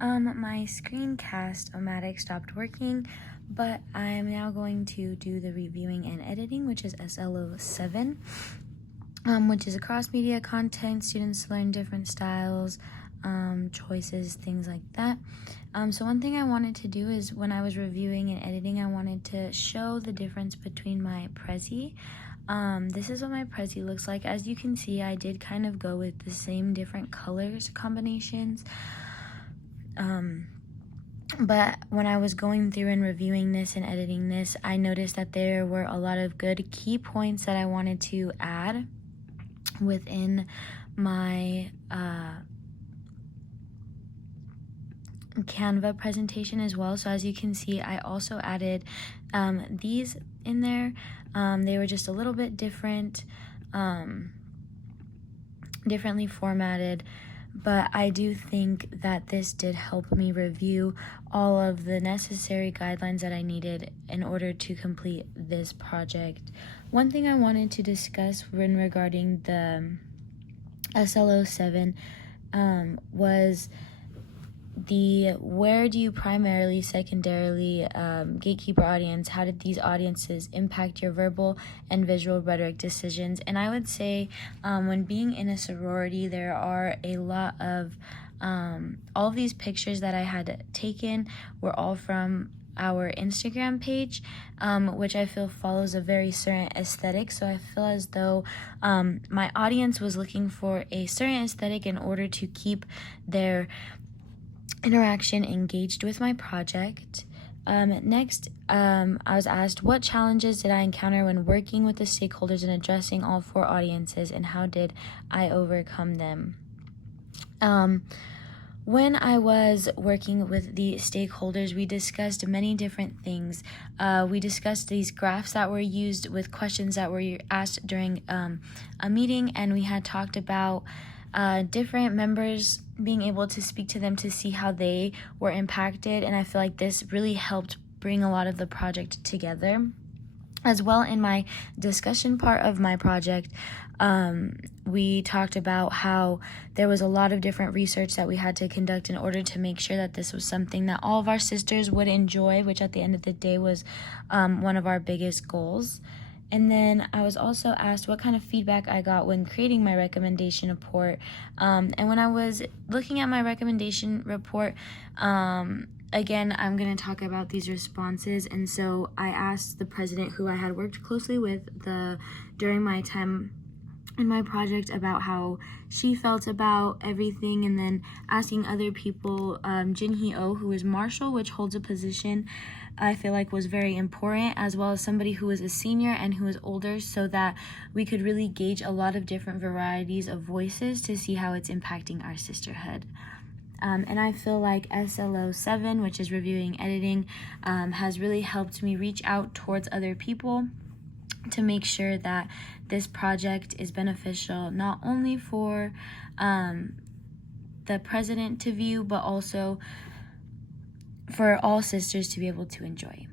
My Screencast-O-Matic stopped working, but I'm now going to do the reviewing and editing, which is SLO7, which is a cross-media content. Students learn different styles, choices, things like that. So one thing I wanted to do is when I was reviewing and editing, I wanted to show the difference between my Prezi. This is what my Prezi looks like. As you can see, I did kind of go with the same different colors combinations. But when I was going through and reviewing this and editing this, I noticed that there were a lot of good key points that I wanted to add within my Canva presentation as well. So as you can see, I also added these in there. They were just a little bit different, differently formatted, but I do think that this did help me review all of the necessary guidelines that I needed in order to complete this project. One thing I wanted to discuss when regarding the SLO7 was the where do you primarily, secondarily, gatekeeper audience, how did these audiences impact your verbal and visual rhetoric decisions? And I would say when being in a sorority, there are a lot of, all of these pictures that I had taken were all from our Instagram page, which I feel follows a very certain aesthetic. So I feel as though my audience was looking for a certain aesthetic in order to keep their interaction engaged with my project. Next, I was asked, what challenges did I encounter when working with the stakeholders and addressing all four audiences, and how did I overcome them? When I was working with the stakeholders, we discussed many different things. We discussed these graphs that were used with questions that were asked during a meeting, and we had talked about different members being able to speak to them to see how they were impacted, and I feel like this really helped bring a lot of the project together. As well, in my discussion part of my project, we talked about how there was a lot of different research that we had to conduct in order to make sure that this was something that all of our sisters would enjoy, which at the end of the day was one of our biggest goals. And then I was also asked what kind of feedback I got when creating my recommendation report. And when I was looking at my recommendation report, again, I'm going to talk about these responses. And so I asked the president, who I had worked closely with during my time in my project, about how she felt about everything, and then asking other people. Jinhee Oh, who is Marshall, which holds a position I feel like was very important, as well as somebody who is a senior and who is older, so that we could really gauge a lot of different varieties of voices to see how it's impacting our sisterhood. And I feel like SLO7, which is reviewing editing, has really helped me reach out towards other people to make sure that this project is beneficial not only for the president to view, but also for all sisters to be able to enjoy.